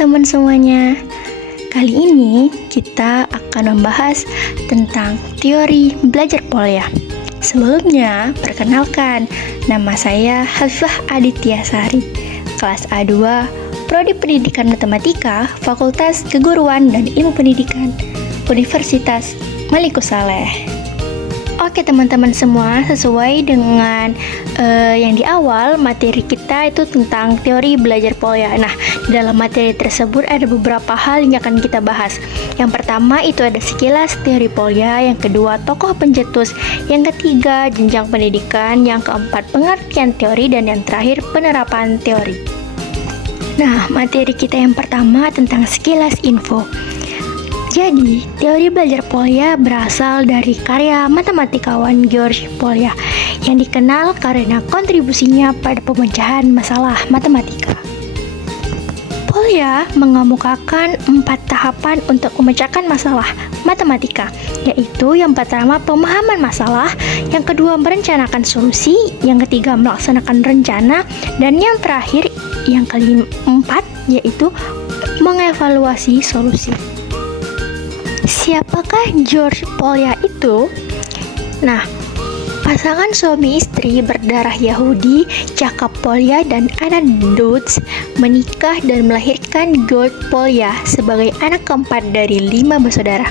teman-teman semuanya. Kali ini kita akan membahas tentang teori belajar Polya. Sebelumnya, perkenalkan, nama saya Hafifah Adityasari, kelas A2, Prodi Pendidikan Matematika, Fakultas Keguruan dan Ilmu Pendidikan, Universitas Malikus Saleh. Oke teman-teman semua, sesuai dengan yang di awal, materi kita itu tentang teori belajar Polya. Nah, di dalam materi tersebut ada beberapa hal yang akan kita bahas. Yang pertama itu ada sekilas teori Polya, yang kedua tokoh pencetus, yang ketiga jenjang pendidikan, yang keempat pengertian teori, dan yang terakhir penerapan teori. Nah, materi kita yang pertama tentang sekilas info. Jadi, teori belajar Polya berasal dari karya matematikawan George Polya yang dikenal karena kontribusinya pada pemecahan masalah matematika. Polya mengemukakan 4 tahapan untuk memecahkan masalah matematika, yaitu yang pertama pemahaman masalah, yang kedua merencanakan solusi, yang ketiga melaksanakan rencana, dan yang terakhir, yang keempat, yaitu mengevaluasi solusi. Siapakah George Polya itu? Nah, pasangan suami istri berdarah Yahudi, Jacob Polya dan Anna Dodds, menikah dan melahirkan George Polya sebagai anak keempat dari 5 bersaudara.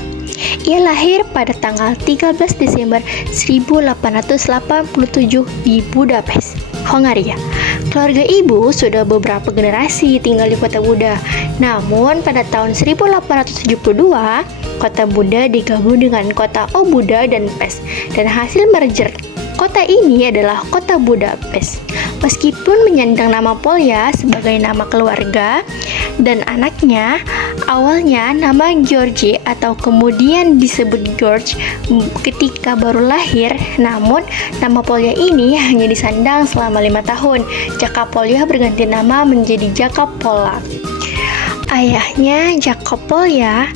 Ia lahir pada tanggal 13 Desember 1887 di Budapest, Hongaria. Keluarga ibu sudah beberapa generasi tinggal di kota Buda. Namun pada tahun 1872, kota Buda digabung dengan kota Obuda dan Pest, dan hasil merger kota ini adalah kota Budapest. Meskipun menyandang nama Polya sebagai nama keluarga dan anaknya, awalnya nama George atau kemudian disebut George ketika baru lahir, namun nama Polya ini hanya disandang selama 5 tahun. Jacob Polya berganti nama menjadi Jacob Polak. Ayahnya Jacob Polya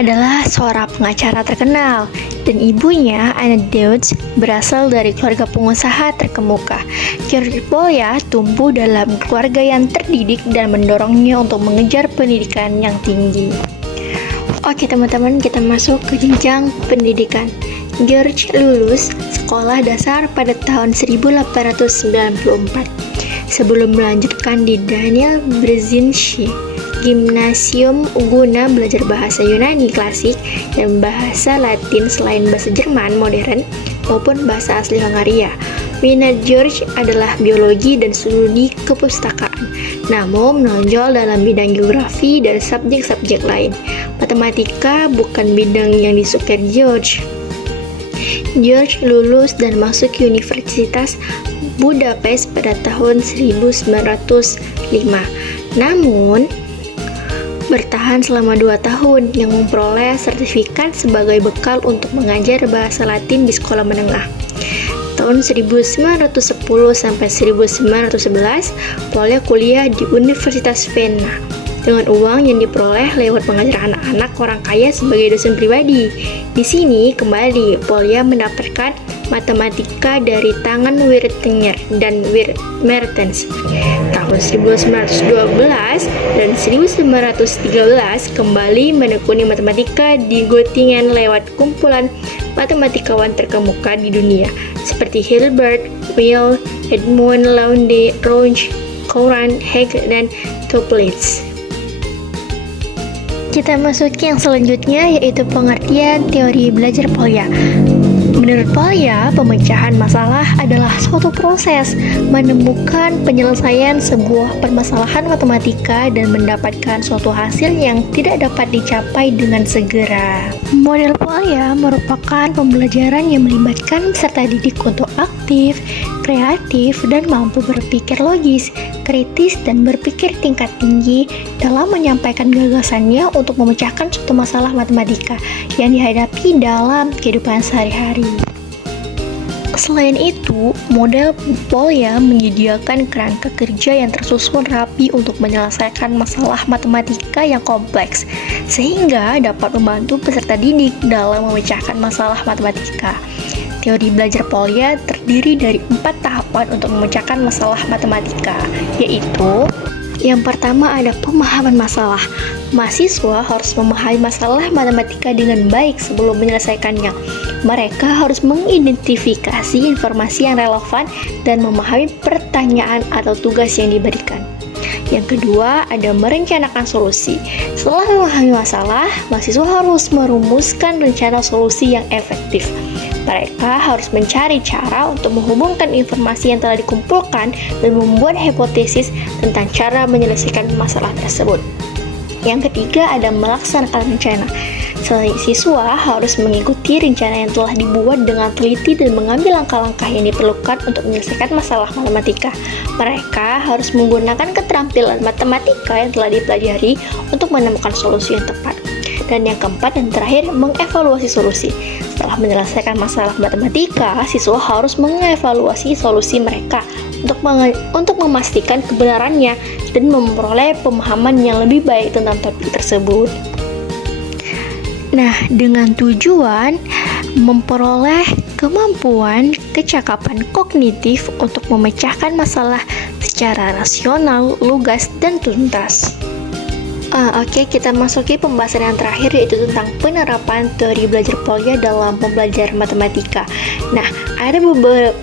adalah seorang pengacara terkenal, dan ibunya Anna Dodds berasal dari keluarga pengusaha terkemuka. George Polya tumbuh dalam keluarga yang terdidik dan mendorongnya untuk mengejar pendidikan yang tinggi. Oke teman-teman, kita masuk ke jenjang pendidikan. George lulus sekolah dasar pada tahun 1894 sebelum melanjutkan di Daniel Brzezinski Gymnasium guna belajar bahasa Yunani klasik dan bahasa Latin selain bahasa Jerman modern maupun bahasa asli Hongaria. Minat George adalah biologi dan studi kepustakaan, namun menonjol dalam bidang geografi dan subjek-subjek lain. Matematika bukan bidang yang disukai George. George lulus dan masuk Universitas Budapest pada tahun 1905. Namun, bertahan selama 2 tahun yang memperoleh sertifikat sebagai bekal untuk mengajar bahasa Latin di sekolah menengah. Tahun 1910 sampai 1911, Polya kuliah di Universitas Vienna dengan uang yang diperoleh lewat mengajar anak-anak orang kaya sebagai dosen pribadi. Di sini kembali Polya mendapatkan matematika dari tangan Wirtenier dan Mertens. Tahun 1912 dan 1913 kembali menekuni matematika di Göttingen lewat kumpulan matematikawan terkemuka di dunia seperti Hilbert, Weyl, Edmund Leonde, Runge, Courant, Hegel, dan Toeplitz. Kita masuk ke yang selanjutnya, yaitu pengertian teori belajar Polya. Menurut Polya, pemecahan masalah adalah suatu proses menemukan penyelesaian sebuah permasalahan matematika dan mendapatkan suatu hasil yang tidak dapat dicapai dengan segera. Model Polya merupakan pembelajaran yang melibatkan peserta didik untuk aktif, kreatif, dan mampu berpikir logis, kritis, dan berpikir tingkat tinggi dalam menyampaikan gagasannya untuk memecahkan suatu masalah matematika yang dihadapi dalam kehidupan sehari-hari. Selain itu, model Polya menyediakan kerangka kerja yang tersusun rapi untuk menyelesaikan masalah matematika yang kompleks, sehingga dapat membantu peserta didik dalam memecahkan masalah matematika. Teori belajar Polya terdiri dari 4 tahapan untuk memecahkan masalah matematika, yaitu Yang pertama ada pemahaman masalah. Mahasiswa harus memahami masalah matematika dengan baik sebelum menyelesaikannya. Mereka harus mengidentifikasi informasi yang relevan dan memahami pertanyaan atau tugas yang diberikan. Yang kedua, ada merencanakan solusi. Setelah memahami masalah, mahasiswa harus merumuskan rencana solusi yang efektif. Mereka harus mencari cara untuk menghubungkan informasi yang telah dikumpulkan dan membuat hipotesis tentang cara menyelesaikan masalah tersebut. Yang ketiga, ada melaksanakan rencana. Siswa harus mengikuti rencana yang telah dibuat dengan teliti dan mengambil langkah-langkah yang diperlukan untuk menyelesaikan masalah matematika. Mereka harus menggunakan keterampilan matematika yang telah dipelajari untuk menemukan solusi yang tepat. Dan yang keempat dan terakhir, mengevaluasi solusi. Setelah menyelesaikan masalah matematika, siswa harus mengevaluasi solusi mereka untuk memastikan kebenarannya dan memperoleh pemahaman yang lebih baik tentang topik tersebut. Nah, dengan tujuan memperoleh kemampuan kecakapan kognitif untuk memecahkan masalah secara rasional, lugas, dan tuntas. Oke, kita masuki pembahasan yang terakhir, yaitu tentang penerapan teori belajar Polya dalam pembelajaran matematika. Nah, ada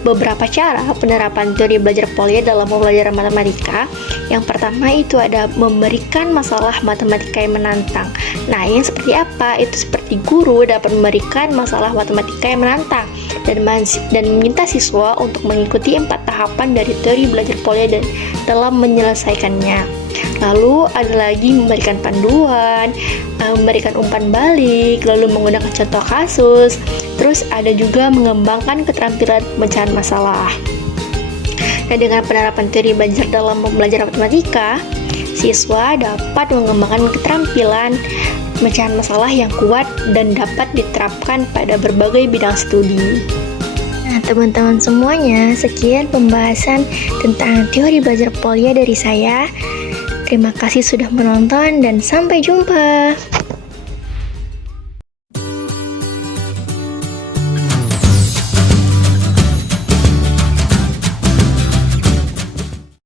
beberapa cara penerapan teori belajar Polya dalam pembelajaran matematika. Yang pertama itu ada memberikan masalah matematika yang menantang. Nah, yang seperti apa? Itu seperti guru dapat memberikan masalah matematika yang menantang dan meminta siswa untuk mengikuti 4 tahapan dari teori belajar Polya dan dalam menyelesaikannya. Lalu ada lagi memberikan panduan, memberikan umpan balik, lalu menggunakan contoh kasus. Terus ada juga mengembangkan keterampilan pemecahan masalah. Nah, dengan penerapan teori belajar dalam pembelajaran matematika, siswa dapat mengembangkan keterampilan pemecahan masalah yang kuat dan dapat diterapkan pada berbagai bidang studi. Nah, teman-teman semuanya, sekian pembahasan tentang teori belajar Polya dari saya. Terima kasih sudah menonton dan sampai jumpa.